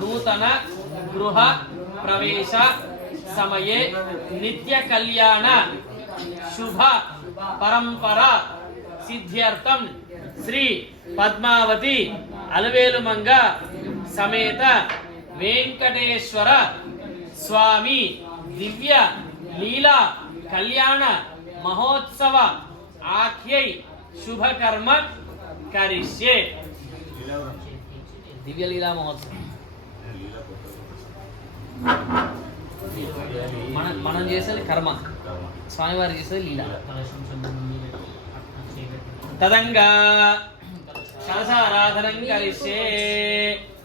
నూతన గృహ ప్రవేశ సమయే నిత్య కళ్యాణ శుభ పరంపర సిద్ధ్యర్థం శ్రీ పద్మావతి అలవేలుమంగ సమేత వెంకటేశ్వర స్వామి దివ్య లీలా కళ్యాణ మహోత్సవ ఆఖ్యై శుభకర్మ కరిష్యే. దివ్య లీలా మహోత్సవం మనం చేసేది కర్మ, స్వామివారు చేసేది లీల. తదంగా కలశారాధనం కరిష్యే.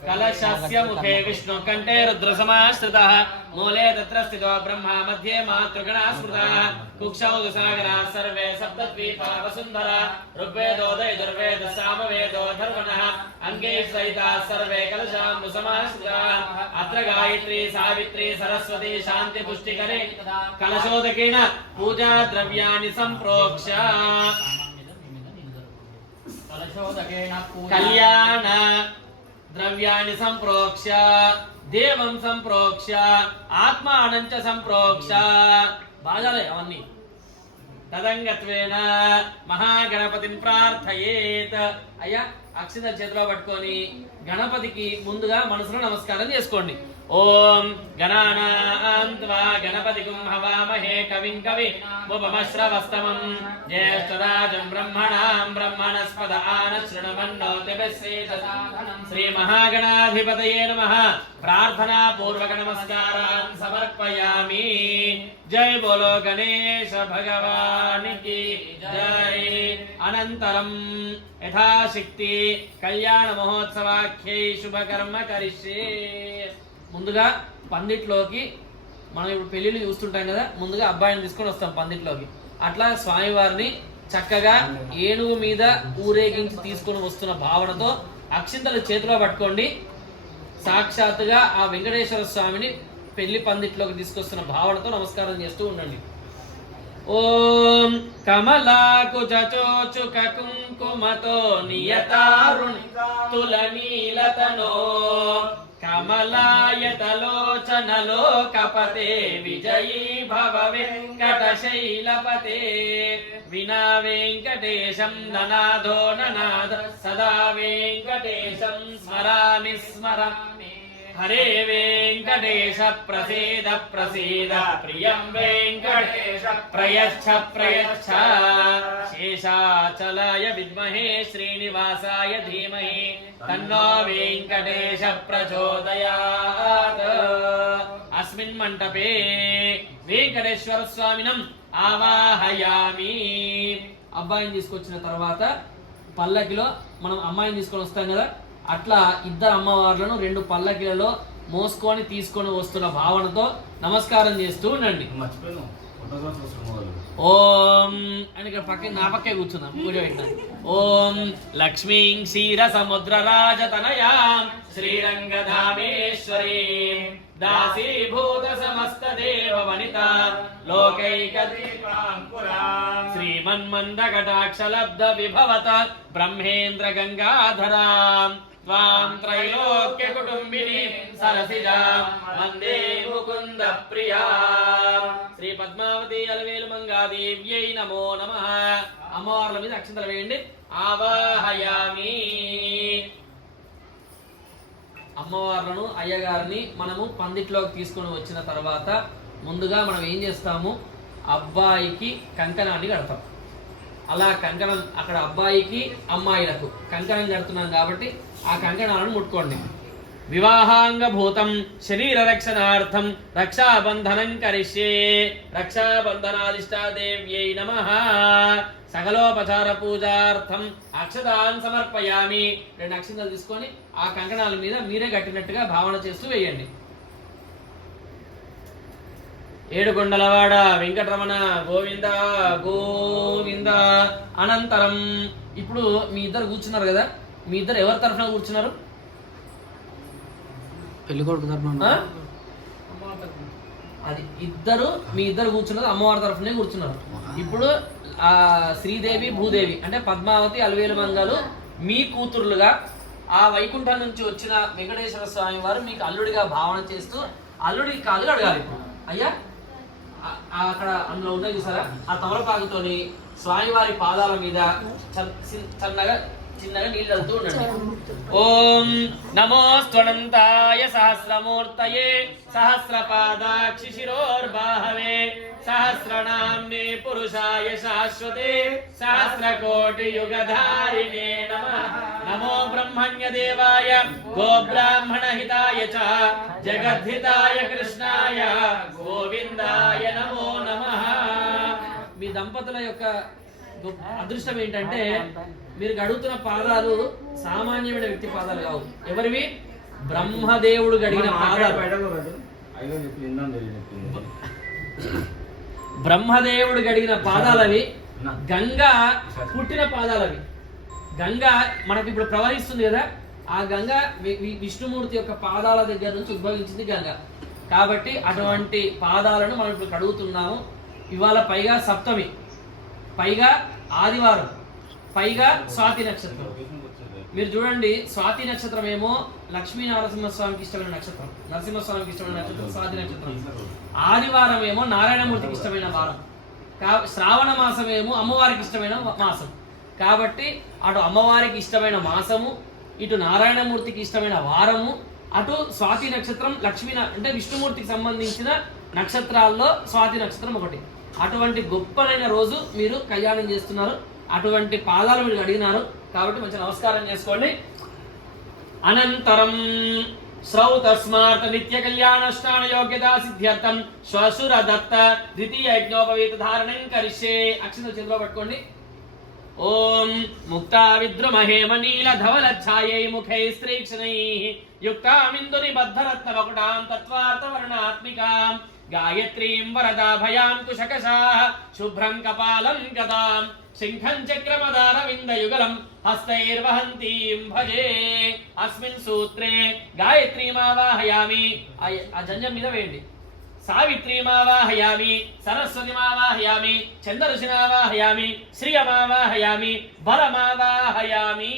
కలశస్య ముఖే విష్ణు కంఠే రుద్ర సమాశ్రితః మూలే తత్ర స్థితో బ్రహ్మ మధ్యే మాతృగణా స్మృతః కుక్షౌ సాగరా సర్వే సప్తద్వీపా వసుంధరా ఋగ్వేదో యజుర్వేద సామవేదో అథర్వణః అంగే సహితా సర్వే కలశాంబు సమాశ్రితాః అత్ర గాయత్రీ సావిత్రీ సరస్వతి శాంతి పుష్టికరే కలశోదకేన పూజా ద్రవ్యాన్ని సంప్రోక్ష కళ్యాణ ద్రవ్యాన్ని సంప్రోక్ష దేవం సంప్రోక్ష ఆత్మానంచ సంప్రోక్ష. బాగాలే అవన్నీ. తదంగత్వేన మహాగణపతిని ప్రార్థయేత్. అయ్యా అక్షిత చేతిలో పట్టుకొని గణపతికి ముందుగా మనసులో నమస్కారం చేసుకోండి. ఓం గణానాం త్వా గణపతిగుం హవామహే కవిం కవిముపమశ్రవస్తమం జ్యేష్ఠరాజం బ్రహ్మణాం బ్రహ్మణస్పద ఆనశృణవన్నోతిభిశ్రీదసాదనం. శ్రీ మహాగణాధిపతయే నమః. ప్రార్థనా పూర్వక నమస్కారాన్ సమర్పయామి. జై బోలో గణేశ భగవానికి జై. అనంతరం యథాశక్తి కళ్యాణ మహోత్సవాఖ్యై శుభకర్మ కరిష్యే. ముందుగా పందిట్లోకి మనం ఇప్పుడు పెళ్లిళ్ళు చూస్తుంటాం కదా, ముందుగా అబ్బాయిని తీసుకొని వస్తాం పందిట్లోకి. అట్లా స్వామివారిని చక్కగా ఏనుగు మీద ఊరేగించి తీసుకొని వస్తున్న భావనతో అక్షింతలు చేతిలో పట్టుకోండి. సాక్షాత్తుగా ఆ వెంకటేశ్వర స్వామిని పెళ్లి పందిట్లోకి తీసుకొస్తున్న భావనతో నమస్కారం చేస్తూ ఉండండి. ఓం కమలాకుచోచుక కుంకుమతో నియతారుణ నీలతనో కమలాయతలోచనలోకపతే విజయీ భవ వెంకటశైలపతే. వినా వెంకటేశం ననాదో ననాద సదా వెంకటేశం స్మరామి స్మరామి. హరే వెంకటేశ ప్రసీద ప్రసీద ప్రియం వెంకటేశ ప్రయచ్ఛ ప్రయచ్ఛ. శేషాచలాయ విద్మహే శ్రీనివాసాయ ధీమహి తన్నో వెంకటేశ ప్రచోదయాత్. అస్మిన్ మంటపే వెంకటేశ్వర స్వామినం ఆవాహయామి. అబ్బాయిని తీసుకొచ్చిన తర్వాత పల్లకిలో మనం అమ్మాయిని తీసుకొని వస్తాం కదా, అట్లా ఇద్దరు అమ్మవార్లను రెండు పల్లకిలలో మోసుకొని తీసుకొని వస్తున్న భావనతో నమస్కారం చేస్తూ ఉండండి. ఓం అని ఇక్కడ పక్కన నా పక్కే కూర్చున్నాం పూజ పెట్టాను. ఓం లక్ష్మీం క్షీర సముద్ర రాజతనయాం శ్రీరంగధామేశ్వరీ దాసీభూత సమస్త దేవ వనిత లోకైక దీపాంకురాం శ్రీమన్మందకటాక్షలబ్ధ విభవత బ్రహ్మేంద్ర గంగాధరాం త్వాం త్రైలోక్య కుటుంబిని సరసిజాం వందే ముకుంద ప్రియాం. శ్రీ పద్మావతి అలవేలుమంగాదేవ్యై నమో నమః. అమ్మవార్ల మీద అక్షంతలు వేయండి. ఆవాహయామి. అమ్మవార్లను అయ్యగారిని మనము పందిట్లోకి తీసుకొని వచ్చిన తర్వాత ముందుగా మనం ఏం చేస్తాము, అబ్బాయికి కంకణాన్ని కడతాం. అలా కంకణం అక్కడ అబ్బాయికి అమ్మాయిలకు కంకణం కడుతున్నాం కాబట్టి ఆ కంకణాలను ముట్టుకోండి. వివాహాంగభూతం శరీర రక్షణార్థం రక్షాబంధనం కరిష్యే. రక్షాబంధనాదిష్టాదేవ్యై నమః. సకలోపచార పూజార్థం అక్షతాన్ సమర్పయామి. రెండు అక్షంతలు తీసుకొని ఆ కంకణాల మీద మీరే కట్టినట్టుగా భావన చేస్తూ వేయండి. ఏడుకొండలవాడ వెంకటరమణ గోవింద గోవింద. అనంతరం ఇప్పుడు మీ ఇద్దరు కూర్చున్నారు కదా, మీ ఇద్దరు ఎవరి తరఫున కూర్చున్నారు? పెళ్ళికొడుకు తరఫున. అది ఇద్దరు మీ ఇద్దరు కూర్చున్నది అమ్మవారి తరఫునే కూర్చున్నారు. ఇప్పుడు ఆ శ్రీదేవి భూదేవి అంటే పద్మావతి అలవేలుమంగలు మీ కూతుర్లుగా ఆ వైకుంఠం నుంచి వచ్చిన వెంకటేశ్వర స్వామి వారు మీకు అల్లుడిగా భావన చేస్తూ అల్లుడి కాళ్ళు అడగాలి. అయ్యా అక్కడ అందులో ఉన్నాయి చూసారా, ఆ తమలపాకుతోని స్వామివారి పాదాల మీద చిన్నగా నీళ్ళు వెళ్తూ ఉండండి. ఓం నమోస్త్వనంతాయ సహస్రమూర్తయే సహస్రపాదాక్షి శిరోర్బాహవే సహస్రనామ్నే పురుషాయ శాశ్వతే సహస్రకోటి యుగధారిణే నమః. నమో బ్రహ్మణ్య దేవాయ గోబ్రాహ్మణ హితాయ చ జగద్ధితాయ కృష్ణాయ గోవిందాయ నమో నమః. మీ దంపతుల యొక్క అదృష్టం ఏంటంటే మీరు గడుగుతున్న పాదాలు సామాన్యమైన వ్యక్తి పాదాలు కావు. ఎవరివి? బ్రహ్మదేవుడు గడిగిన పాదాలు. బ్రహ్మదేవుడు గడిగిన పాదాలవి, గంగా పుట్టిన పాదాలవి. గంగా మనకి ఇప్పుడు ప్రవహిస్తుంది కదా, ఆ గంగా విష్ణుమూర్తి యొక్క పాదాల దగ్గర నుంచి ఉద్భవించింది గంగా. కాబట్టి అటువంటి పాదాలను మనం ఇప్పుడు కడుగుతున్నాము. ఇవాళ పైగా సప్తమి, పైగా ఆదివారం, పైగా స్వాతి నక్షత్రం. మీరు చూడండి, స్వాతి నక్షత్రం ఏమో లక్ష్మీ నరసింహస్వామికి ఇష్టమైన నక్షత్రం, నరసింహస్వామికి ఇష్టమైన నక్షత్రం స్వాతి నక్షత్రం. ఆదివారం ఏమో నారాయణమూర్తికి ఇష్టమైన వారం, శ్రావణ మాసం ఏమో అమ్మవారికి ఇష్టమైన మాసం. కాబట్టి అటు అమ్మవారికి ఇష్టమైన మాసము, ఇటు నారాయణమూర్తికి ఇష్టమైన వారము, అటు స్వాతి నక్షత్రం లక్ష్మీ అంటే విష్ణుమూర్తికి సంబంధించిన నక్షత్రాల్లో స్వాతి నక్షత్రం ఒకటి. అటువంటి గొప్పనైన రోజు మీరు కళ్యాణం చేస్తున్నారు, అటువంటి పాదాలు మీరు అడిగినారు కాబట్టి మంచి నమస్కారం చేసుకోండి. అనంతరం శ్రౌతస్మార్త నిత్య కళ్యాణ స్నాన యోగ్యతా సిద్ధ్యర్థం శ్వశుర దత్త ద్వితీయ యజ్ఞోపవీత ధారణం కరిష్యే. అక్షంతలు చేతిలో పట్టుకోండి. ఓం ముక్తా విద్రుమహేమ నీల ధవల ఛాయై ముఖై స్త్రీక్షణై యుక్తామిందుని బద్ధరత్న మకుటాం తత్వార్థ వర్ణాత్మికాం గాయత్రీం వరదాభయాం కుశకశా శుభ్రం కపాలం గదాం శంఖం చక్రమదారవిందయుగలం హస్తైర్వహంతీం భజే. అస్మిన్ సూత్రే గాయత్రీమావాహయామి, ఆ జంజం మీద వేయండి. సావిత్రీమావాహయామి, సరస్వతిమావాహయామి, చంద్రశినావాహయామి, శ్రియమావాహయామి, బలమావాహయామి.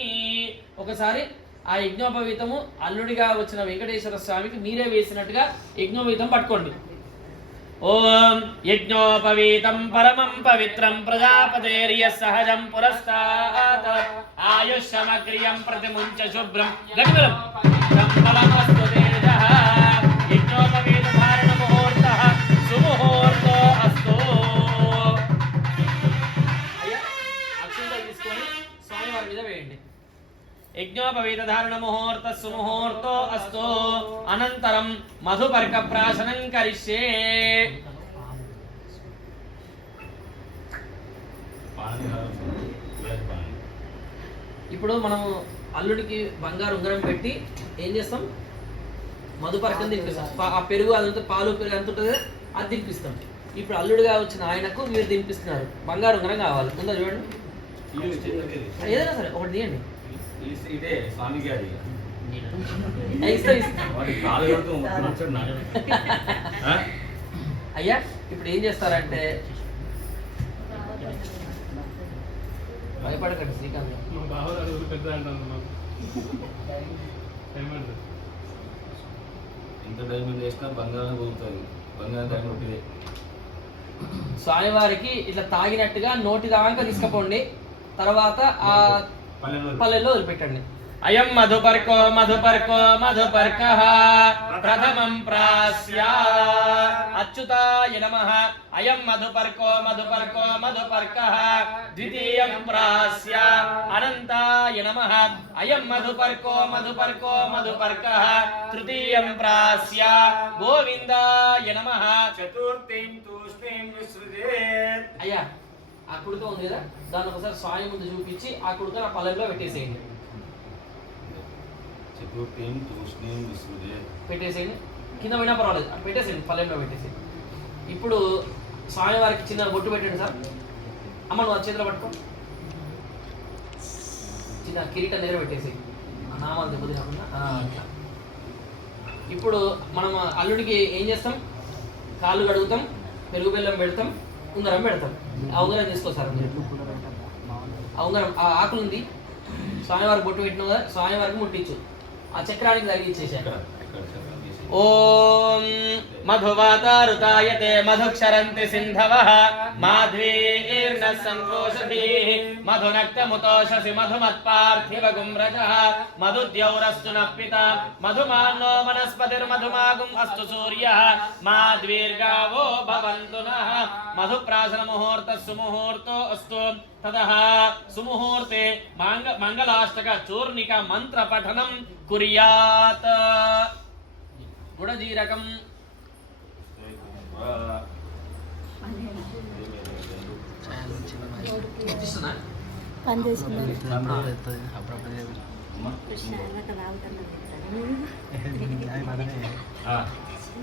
ఒకసారి ఆ యజ్ఞోపవీతము అల్లుడిగా వచ్చిన వెంకటేశ్వర స్వామికి మీరే వేసినట్టుగా యజ్ఞోపవీతం పట్టుకోండి. ఓం యజ్ఞోపవీతం పరమం పవిత్రం ప్రజాపతేర్య సహజం పురస్తాత్ ఆయుష్యమగ్రియం ప్రతిముంచ శుభ్రం గణిమలం సంబలమస్తు తేజః యజ్ఞోపవీత ధారణ ముహూర్తః సుముహూర్తో అస్తు. అయ్యా అక్షంతలు తీసుకొని స్వామివారి మీద వేయండి. యజ్ఞోపవీత ధారణ ముహూర్త సుముహూర్తో అస్తు. అనంతరం మధుపర్క ప్రాశనం కరిష్యే. ఇప్పుడు మనం అల్లుడికి బంగారు ఉంగరం పెట్టి ఏం చేస్తాం? మధుపర్కం తినిపిస్తాం. ఆ పెరుగు అదంతా పాలు పెరుగు ఎంత ఉంటుంది అది తినిపిస్తాం. ఇప్పుడు అల్లుడిగా వచ్చిన ఆయనకు మీరు తినిపిస్తున్నారు. బంగారు ఉంగరం కావాలి. ఉందా చూడండి, ఏదైనా సరే ఒకటి తీయండి. ఇదే స్వామి గారి అయ్యా ఇప్పుడు ఏం చేస్తారంటే, భయపడకండి శ్రీకాంత్, ఎంత డైమండ్ చేసినా బంగారం పోతుంది. బంగారం డైమండ్ స్వామివారికి ఇట్లా తాగినట్టుగా నోటి దాకా తీసుకుపోండి. తర్వాత ఆ పల్లెల్లో వదిలిపెట్టండి. అయం మధుపర్కో మధుపర్కో మధుపర్కః ప్రథమం ప్రాస్య అచ్యుతాయ నమః. అయం మధుపర్కో మధుపర్కో మధుపర్కః ద్వితీయం ప్రాస్య అనంతాయ నమః. అయం మధుపర్కో మధుపర్కో మధుపర్కః తృతీయం ప్రాస్య గోవిందాయ నమః. చతుర్థీం తూష్ణీం విసృజేత్. అయ్యా ఆ కుడుక ఉంది కదా, దాన్ని ఒకసారి స్వామి ముందు చూపించి ఆ కుడుక ఆ పల్లెల్లో పెట్టేసేయండి. చతుర్థీం తూష్ణీం విసృజేత్ పెట్టేసేయండి. కింద పోయినా పర్వాలేదు, అక్కడ పెట్టేసేయండి, పల్లెల్లో పెట్టేసేయండి. ఇప్పుడు స్వామివారికి చిన్న బొట్టు పెట్టండి సార్. అమ్మ నువ్వు ఆ చేతిలో పట్టుకో, చిన్న కిరీటం దగ్గర పెట్టేసేయి, నామాలు దెబ్బతి కాకుండా అట్లా. ఇప్పుడు మనం అల్లుడికి ఏం చేస్తాం? కాళ్ళు కడుగుతాం, పెరుగు బెల్లం పెడతాం, ఉంగరం పెడతాం. ఆ ఉంగరం తీసుకోసారు మీరు. ఆ ఉంగరం ఆ ఆకులు ఉంది స్వామివారికి బొట్టు పెట్టిన కదా స్వామివారికి ముట్టించు ఆ చక్రానికి తగిలిచ్చేసి అక్కడ ఇక్కడ చక్రం తీసి. ఓం మధువాతారుతాయతే మధుక్షరంతి సింధవః మాధ్వీర్న సంకోషధీః మధునక్తముతోషసి మధుమత్పార్థివ గుమ్రజః మధుద్యౌరస్తు నప్పిత మధుమాన్నో వనస్పతిర్మధుమాగుం అస్తు సూర్యః మాధ్వీర్గావో భవంతు నః మధుప్రాసన ముహూర్త సుముహూర్తో అస్తు తదః సుముహూర్తే మంగళాష్టక చూర్ణిక మంత్ర పఠనం కుర్యాత్ గుడజీరకం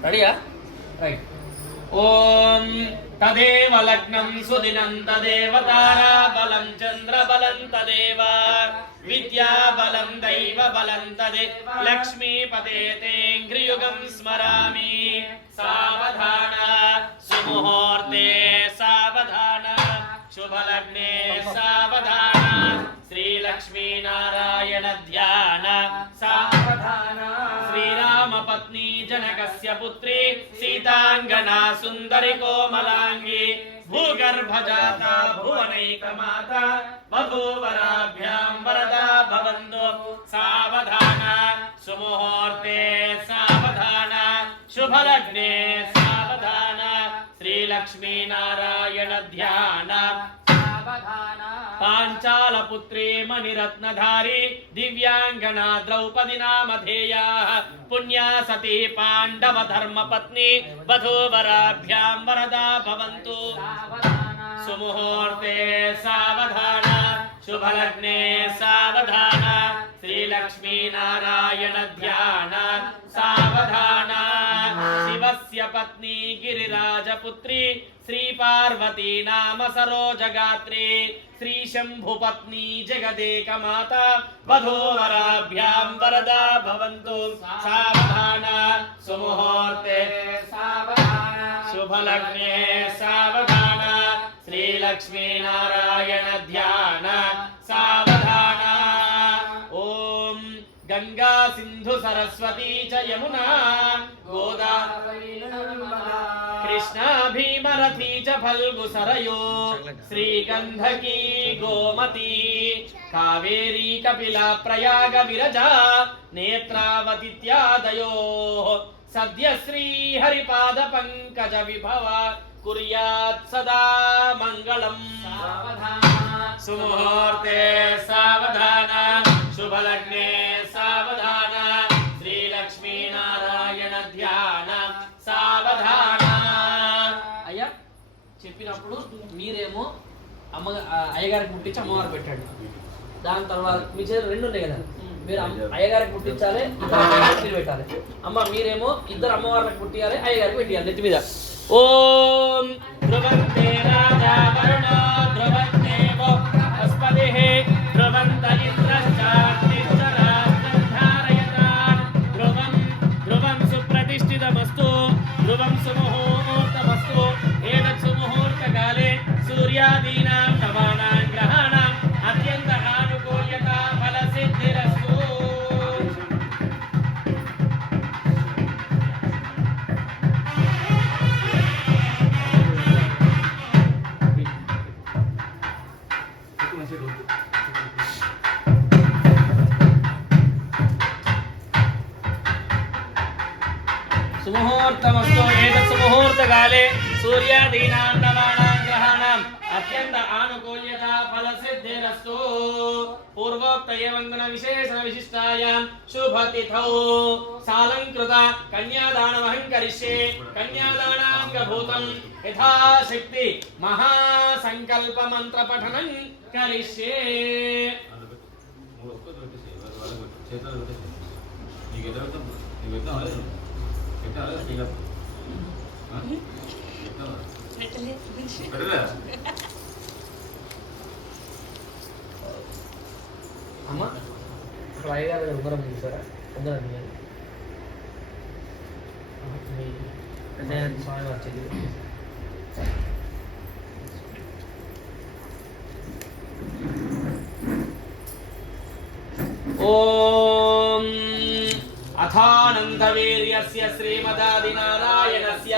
రెడీయా రైట్ ఓం తదేవ లగ్నం సుదినం తదేవ తారా బలం చంద్ర బలం తదేవ విద్యా బలం దైవ బలం తదే లక్ష్మీపతే తేంఘ్రియుగం స్మరామి సావధాన సుముహూర్తే సావధాన శుభలగ్నే సావధాన శ్రీలక్ష్మీనారాయణ ధ్యాన సావధాన శ్రీరామ పత్ని జనకస్య పుత్రి సీతాంగనా సుందరి కోమలాంగి భూగర్భజాత భువనైకమాత వధూవరాభ్యాం వరదా భవంతు సావధాన సుముహూర్తే సావధాన శుభలగ్నే సావధాన శ్రీలక్ష్మీనారాయణ ధ్యాన పాంచాల పుత్రే మణిరత్నధారి దివ్యాంగనా ద్రౌపది నామధేయా పుణ్యా సతీ పాండవ ధర్మ పత్ని వధూవరాభ్యాం వరదా భవంతు సుముహూర్తే సావధాన శుభలగ్నే సావధాన శ్రీలక్ష్మీనారాయణ ధ్యాన సావధాన శివస్య పత్ని గిరిరాజపుత్రి శ్రీ పార్వతీ నామ సరోజగాత్రి శ్రీ శంభు పత్ని జగదేకమాత వధూవరాభ్యాం వరదా భవంతు సావధాన సుముహూర్తే సావధాన శుభలగ్నే సావధాన శ్రీలక్ష్మీనారాయణ ధ్యాన సావధాన ఓం గంగా సింధు సరస్వతీ చ యమునా గోదావరి కృష్ణా భీమరథీ చ ఫల్గు సరయో శ్రీగంధకీ గోమతి కావేరీ కపిల ప్రయాగ విరజా నేత్రావతిత్యాదయో సద్య శ్రీ హరిపాద పంకజ విభవ కుర్యాత్ సదా మంగళం సుముహూర్తే సావధాన శుభలగ్నే సావధాన శ్రీలక్ష్మీనారాయణ ధ్యాన సావధాన. అయ్యా చెప్పినప్పుడు మీరేమో అయ్యగారికి ముట్టించి అమ్మవారు పెట్టండి. దాని తర్వాత మీ చేతులు రెండు ఉన్నాయి కదా, మీరు అయ్యగారికి పుట్టించాలి, మీరు పెట్టాలి. అమ్మ మీరేమో ఇద్దరు అమ్మవారికి పుట్టియాలి, అయ్యగారికి పెట్టియాలి నెత్తి మీద. ఓం ధ్రువంతే రాజా వరుణో ధ్రువందేవో బృహస్పతిః ధ్రువంత ఇంద్రశ్చాగ్నిశ్చరాశ్చంధారయతాన్ ధ్రువం ధ్రువం సుప్రతిష్ఠితమస్తు ధ్రువం సుముహూర్తమస్తు ఏతత్ సుముహూర్తకాలే సూర్యాదీనాం నవానాం గ్రహాణాం అత్యంత ఆనుకూల్యత ఫలసిద్ధిరస్తు. సుముహూర్తమస్తు ఏతత్ సుముహూర్తకాలే సూర్యాదీనాం నవానాం గ్రహాణాం అత్యంత ఆనుకూల్యత ఫలసిద్ధిరస్తు. పూర్వోక్త ఏవం గుణ విశేషణ విశిష్టాయాం శుభతిథౌ సాలంకృత కన్యాదానమహం కరిష్యే కన్యాదానాంగభూతం యథాశక్తి మహాసంకల్ప మంత్ర పఠనం కరిష్యే. అమ్మ ఇప్పుడు అయ్యగారు ఉంగరం తీసారా? ఉంగరం తీయాలి. స్వామి వచ్చేది व्यासवीर्यस्य श्रीमदादिनारायणस्य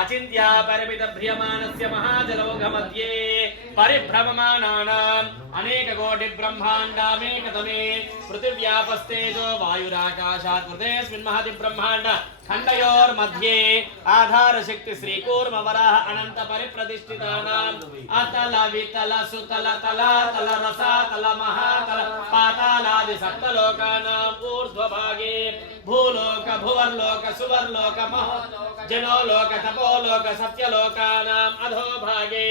अचिन्त्या परिमित भ्रियमाणस्य महाजलौघमध्ये परिभ्रममाणानाम् अनेककोटि ब्रह्माण्डामेकतमे पृथिव्यापस्तेजो वायुराकाशात् कृतेऽस्मिन् महति ब्रह्माण्ड खण्डयोर्मध्ये आधारशक्ति श्रीकूर्मवराह अनंत परिप्रतिष्ठितानाम् अतल वितल सुतल तलातल रसातल महातल पातालादि सप्तलोकानाम् ऊर्ध्वभागे भूलोक भुवर्लोक सुवर्लोक महोलोक जनोलोक तपोलोक सत्यलोकानाम् अधोभागे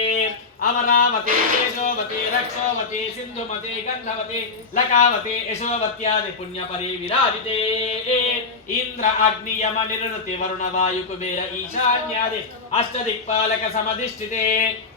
अमरावती तेजोवती रक्षोवती सिंधुमती गंधवती लकावती यशोवत्यादि पुण्यपरि विराजिते इंद्र अग्नि यम निरुति वरुण वायु कुबेर ईशान्यादि अष्टदिक्पालक समधिष्ठिते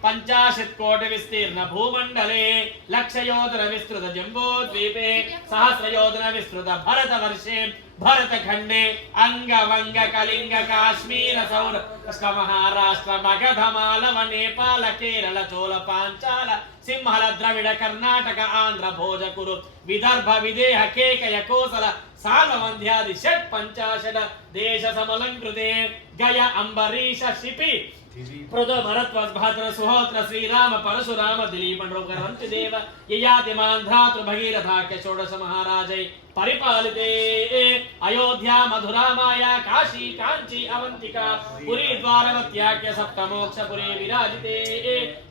50 कोटि विस्तीर्ण भूमंडले लक्षयोधन विस्तृत जम्बोद्वीपे सहस्रयोधन विस्तृत भरतवर्षे भरतखंडे अंगवंग कलिंग काश्मीर सौराष्ट्र महाराष्ट्र मगध मालव नेपाल केरल चोल पांचाल सिंहल द्रविड़ कर्नाटक आंध्र भोज कुरु विदर्भ विदेह केकय कोसल सालवंध्यादि षट् देश समलंकृते गया अंबरीश शिपि पृथु भरद्वाज सुहोत्र श्रीराम परशुराम दिलीप नृकरंति देव ययातिमान्ध्रातृ भगीरथाख्य षोडश महाराजै परिपालिते अयोध्या मधुरा माया काशी कांची अवंतिका पुरी द्वारवत्याख्य सप्तमोक्षपुरी विराजिते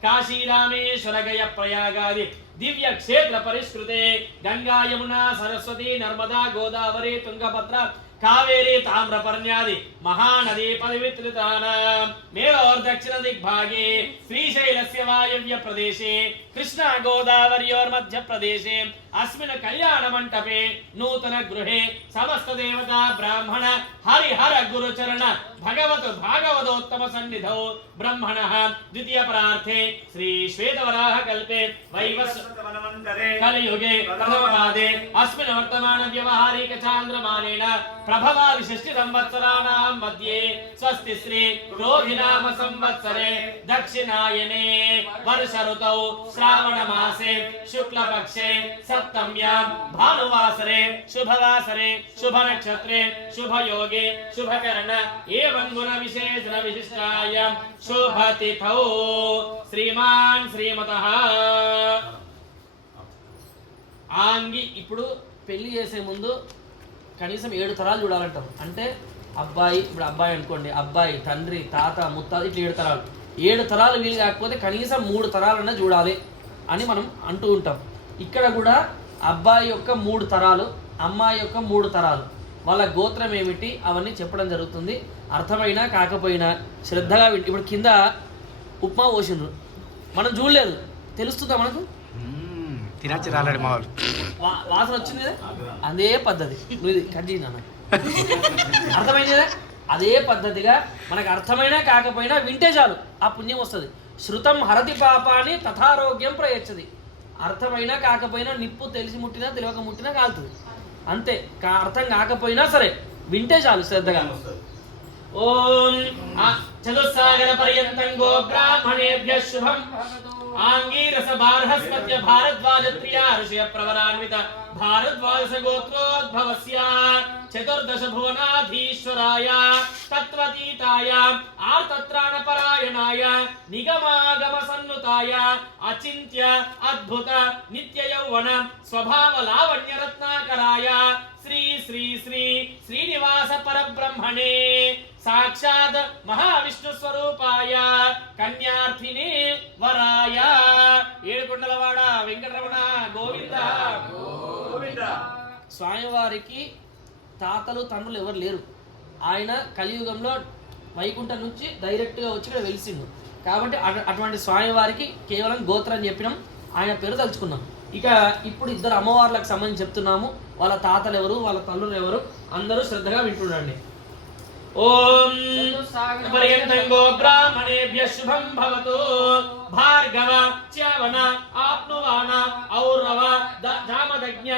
काशी रामेश्वर गया प्रयागादि दिव्य क्षेत्र परिष्कृते गंगा यमुना सरस्वती नर्मदा गोदावरी तुंगभद्रा कावेरी ताम्रपर्ण्यादि महानदी पदवित्रितानां मेलोर दक्षिण दिग्भागे श्रीशैलस्य वायव्य प्रदेशे कृष्णा गोदावर्योर मध्य प्रदेशे अस्मिन् कल्याण मंटपे नूतन गृहे समस्त देवता ब्राह्मण हरिहर गुरुचरण भगवत भागवतोत्तम सन्निधौ ब्रह्मणः द्वितीय प्रार्थे श्री श्वेतवराह कल्पे वैवस्वतवनमन्तरे कलियुगे प्रथमपादे अस्मिन् वर्तमान व्यवहारिक चान्द्रमानेन प्रभवादि 6 संवत्सराणां मध्ये स्वस्ति श्री क्रोधिनाम संवत्सरे दक्षिणायने वर्ष ऋतौ श्रावण मासे शुक्ल पक्षे सप्तम्यां भानुवासरे शुभवासरे शुभ नक्षत्रे शुभ योगे शुभ करण एवं गुण विशेषण विशिष्टायां शुभ तिथौ श्रीमान श्रीमतः ఆంగి ఇప్పుడు పెళ్లి చేసే ముందు కనీసం 7 తరాలు చూడాలంటారు. అంటే అబ్బాయి, ఇప్పుడు అబ్బాయి అనుకోండి, అబ్బాయి తండ్రి తాత ముత్తాత ఇట్లా 7 తరాలు. 7 తరాలు వీలు కాకపోతే కనీసం 3 తరాలన్నా చూడాలి అని మనం అంటూ ఉంటాం. ఇక్కడ కూడా అబ్బాయి యొక్క 3 తరాలు, అమ్మాయి యొక్క 3 తరాలు, వాళ్ళ గోత్రం ఏమిటి అవన్నీ చెప్పడం జరుగుతుంది. అర్థమైనా కాకపోయినా శ్రద్ధగా ఇప్పుడు కింద ఉప్మా పోసిండ్రు, మనం చూడలేదు, తెలుస్తుందా మనకు? తినచ్చు రాలేడు మా వాళ్ళు, వాసన వచ్చింది కదా, అదే పద్ధతి. నువ్వు ఇది కట్ చేయనా, అర్థమైంది కదా? అదే పద్ధతిగా మనకు అర్థమైనా కాకపోయినా వింటే చాలు, ఆ పుణ్యం వస్తుంది. శృతం హరతి పాపాన్ని తథారోగ్యం ప్రయచ్చది. అర్థమైనా కాకపోయినా నిప్పు తెలిసి ముట్టినా తెలియక ముట్టినా కాలుతుంది అంతే. అర్థం కాకపోయినా సరే వింటే చాలు శ్రద్ధగా. ఓం చతుస్సాగర పర్యంతం గో బ్రాహ్మణేభ్యః శుభం. आंगीरस बार्हस्पत्य भारद्वाज त्रिया ऋषय प्रवरान्वित भारद्वाज गोत्रोद्भवस्य 14 भुवनाधीश्वराय तत्वतीताय आर्तत्राण परायणाय निगमागम सन्नुताय अचिन्त्य अद्भुत नित्य यौवन स्वभाव लावण्य रत्नाकराय श्री श्री श्री श्रीनिवास परब्रह्मणे साक्षात् महाविष्णु स्वरूपाय कन्यार्थिने वराय ఏడుకొండలవాడ వెంకటరమణ గోవింద గోవింద. స్వామివారికి తాతలు తండ్రులు ఎవరు లేరు. ఆయన కలియుగంలో వైకుంఠం నుంచి డైరెక్ట్గా వచ్చి ఇక్కడ వెలిసిండు. కాబట్టి అటువంటి స్వామివారికి కేవలం గోత్రం చెప్పినాం, ఆయన పేరు తలుచుకున్నాం. ఇక ఇప్పుడు 2 అమ్మవార్లకు సంబంధించి చెప్తున్నాము. వాళ్ళ తాతలు ఎవరు, వాళ్ళ తల్లులు ఎవరు, అందరూ శ్రద్ధగా వింటుండండి. ఓం पर्यन्तं गो ब्राह्मणेभ्यः शुभं भवतु. भार्गव च्यवन आप्नुवान औरव जामदज्ञ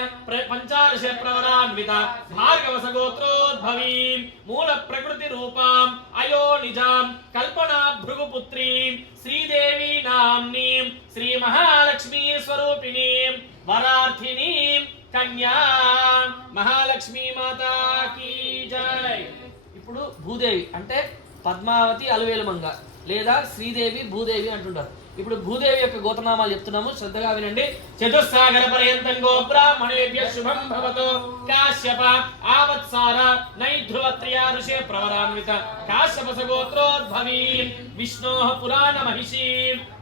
पंचादश प्रवरान्वित भार्गव सगोत्रोद्भवीं मूल प्रकृति रूपां अयोनिजां कल्पना भृगुपुत्रीं श्रीदेवी नाम्नीं श्री महालक्ष्मी स्वरूपिणीं वरार्थिनीं కన్యా మహాలక్ష్మీ మాతా కీ జై. ఇప్పుడు భూదేవి అంటే పద్మావతి అలవేలుమంగ లేదా శ్రీదేవి భూదేవి అంటుంటారు. ఇప్పుడు భూదేవి యొక్క గోత్రనామాలు చెప్తున్నాము, శ్రద్ధగా వినండి. చతుస్సాగర పర్యంతం గో బ్రాహ్మణేభ్య శుభం భవతు. కాశ్యప ఆవత్సార నైధ్రువత్రియా ఋషే ప్రవరాన్విత కాశ్యపస గోత్రోద్భవీ విష్ణోః పురాణ మహిషీ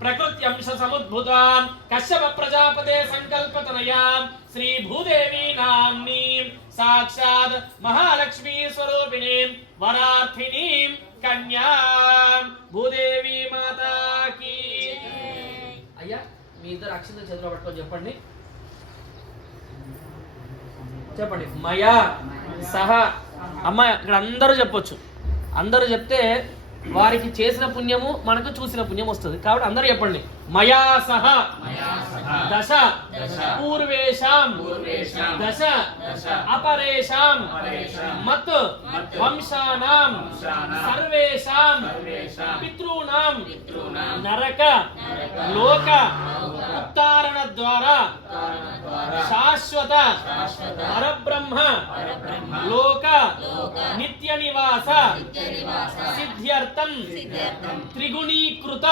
ప్రకృత్యంశ సముద్భుతాం కశ్యప ప్రజాపతే సంకల్పతనయాం శ్రీ భూదేవి నామ్నీం సాక్షాత్ మహాలక్ష్మీ స్వరూపిణీం వరార్థినీం కన్యా భూదేవి మాతా కీ. అయ్యా మీ ఇద్దరు అక్షంత చేతిలో పట్టుకొని చెప్పండి. చెప్పండి. మయా సహ. అమ్మ ఇక్కడ అందరూ చెప్పొచ్చు. అందరూ చెప్తే వారికి చేసిన పుణ్యము మనకు చూసిన పుణ్యం వస్తుంది. కాబట్టి అందరూ చెప్పండి. మయా సహ దశ పూర్వేషాం దశ అపరేషాం మత్ వంశానాం సర్వేషాం పితॄణాం నరక లోక ఉత్తారణ ద్వారా శాశ్వత పరబ్రహ్మ లోక నిత్య నివాస సిద్ధ్యర్థం త్రిగుణీకృత